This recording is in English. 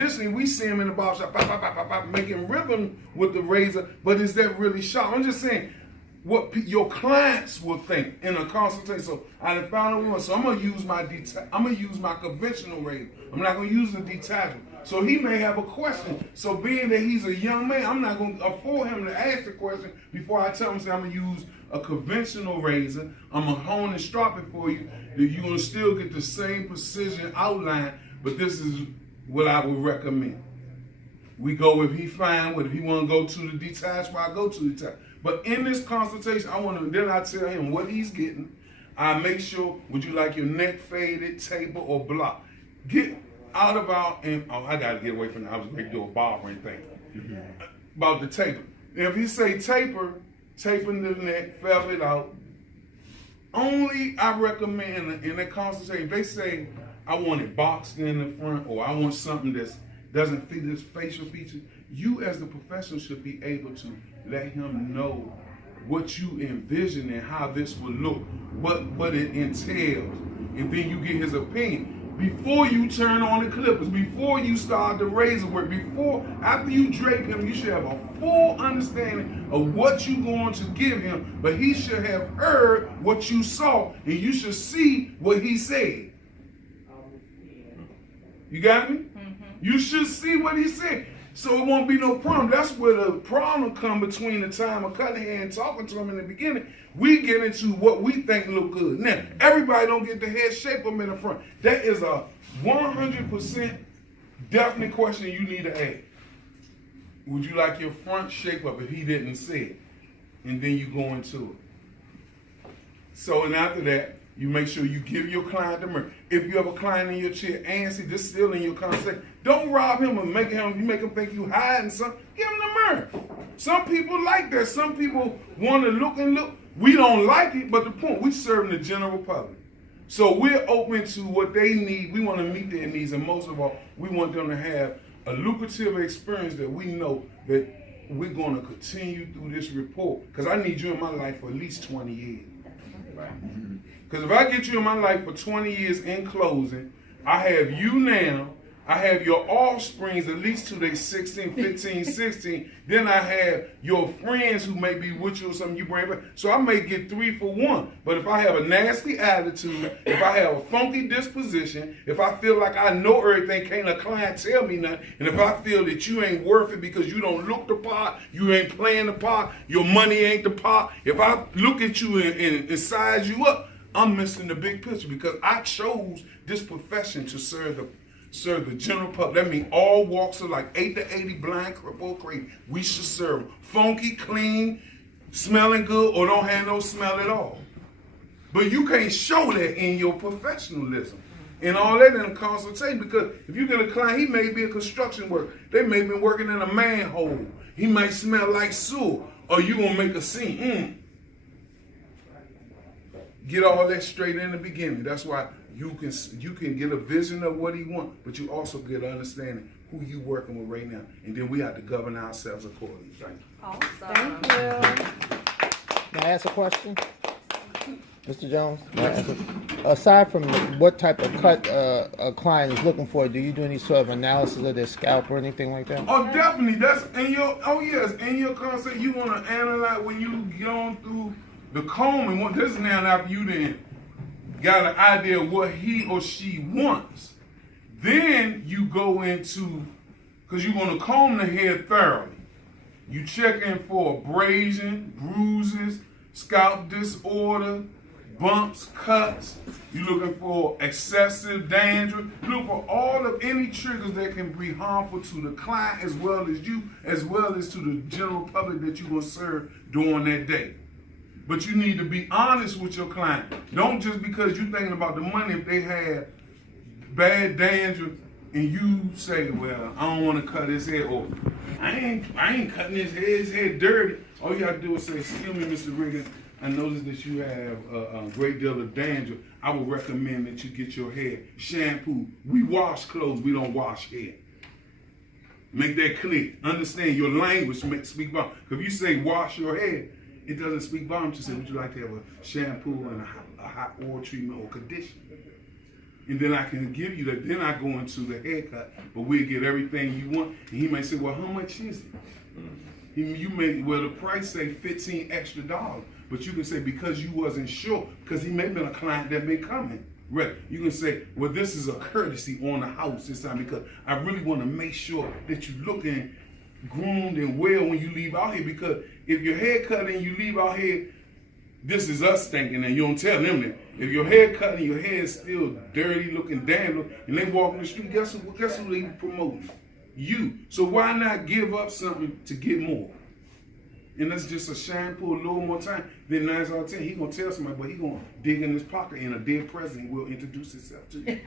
Traditionally, we see him in the barber shop, bop, bop, bop, bop, bop, making rhythm with the razor, but is that really sharp? I'm just saying what your clients will think in a consultation. So I done found one, so I'm gonna use my conventional razor. I'm not gonna use the detachable. So he may have a question. So being that he's a young man, I'm not gonna afford him to ask the question before I tell him, say, I'm gonna use a conventional razor. I'm gonna hone and strop it for you. That you're gonna still get the same precision outline, but this is what I would recommend. We go if he fine with it. If he want to go to the detachable, I go to the detachable. But in this consultation, then I tell him what he's getting. I make sure, would you like your neck faded, taper, or block? Get out about, I got to get away from that. I was going to do a barbering thing. About the taper. If he say taper the neck, feather it out. Only I recommend in that consultation, they say, I want it boxed in the front, or I want something that doesn't fit his facial features. You as the professional should be able to let him know what you envision and how this will look, what it entails. And then you get his opinion. Before you turn on the clippers, before you start the razor work, after you drape him, you should have a full understanding of what you're going to give him, but he should have heard what you saw, and you should see what he said. You got me? You should see what he said. So it won't be no problem. That's where the problem come between the time of cutting hair and talking to him in the beginning. We get into what we think look good. Now, everybody don't get the head shape them in the front. That is a 100% definite question you need to ask. Would you like your front shape up if he didn't say it? And then you go into it. So, and after that, you make sure you give your client the mirror. If you have a client in your chair and see this still in your conversation, don't rob him or make him think you hiding something. Give him the mirror. Some people like that. Some people want to look and look. We don't like it, but the point, we serving the general public. So we're open to what they need. We want to meet their needs, and most of all, we want them to have a lucrative experience that we know that we're going to continue through this report. Because I need you in my life for at least 20 years. Because if I get you in my life for 20 years in closing, I have you now, I have your offsprings at least till they 16, 15, 16. Then I have your friends who may be with you or something you bring back. So I may get 3 for 1. But if I have a nasty attitude, if I have a funky disposition, if I feel like I know everything, can't a client tell me nothing, and if I feel that you ain't worth it because you don't look the part, you ain't playing the part, your money ain't the part, if I look at you and size you up, I'm missing the big picture because I chose this profession to serve the general public. That means all walks of life, 8 to 80, blind, crippled, crazy. We should serve them. Funky, clean, smelling good, or don't have no smell at all. But you can't show that in your professionalism and all that in a consultation, because if you get a client, he may be a construction worker. They may be working in a manhole. He might smell like sewer, or you gonna make a scene. Get all that straight in the beginning. That's why you can get a vision of what he wants, but you also get an understanding who you working with right now. And then we have to govern ourselves accordingly. Thank you. Awesome. Thank you. May I ask a question? Mr. Jones? Aside from what type of cut a client is looking for, do you do any sort of analysis of their scalp or anything like that? Oh, definitely. That's in your concept. You want to analyze when you going through the combing. This is now after you then got an idea of what he or she wants. Then you go into, because you're going to comb the hair thoroughly. You check in for abrasion, bruises, scalp disorder, bumps, cuts. You're looking for excessive dandruff. You look for all of any triggers that can be harmful to the client as well as you, as well as to the general public that you're going to serve during that day. But you need to be honest with your client. Don't just because you're thinking about the money, if they have bad dandruff and you say, well, I don't want to cut his hair, or I ain't cutting his hair dirty. All you got to do is say, excuse me, Mr. Riggins, I noticed that you have a great deal of dandruff. I would recommend that you get your hair shampooed. We wash clothes, we don't wash hair. Make that clear. Understand your language, speak about. If you say wash your hair, it doesn't speak volume to say, would you like to have a shampoo and a hot oil treatment or conditioner? And then I can give you that. Then I go into the haircut, but we'll get everything you want. And he may say, well, how much is it? You may, well, the price say $15 extra, but you can say because you wasn't sure, because he may have been a client that may come in. Right. You can say, well, this is a courtesy on the house this time because I really want to make sure that you're looking groomed and well when you leave out here. Because if your hair cut and you leave out here, this is us thinking, and you don't tell them that. If your hair cut and your hair is still dirty, looking damn, and they walk in the street, guess who they promoting? You. So why not give up something to get more? And that's just a shampoo a little more time. Then 9 out of 10, he gonna tell somebody, but he gonna dig in his pocket, and a dead president will introduce himself to you.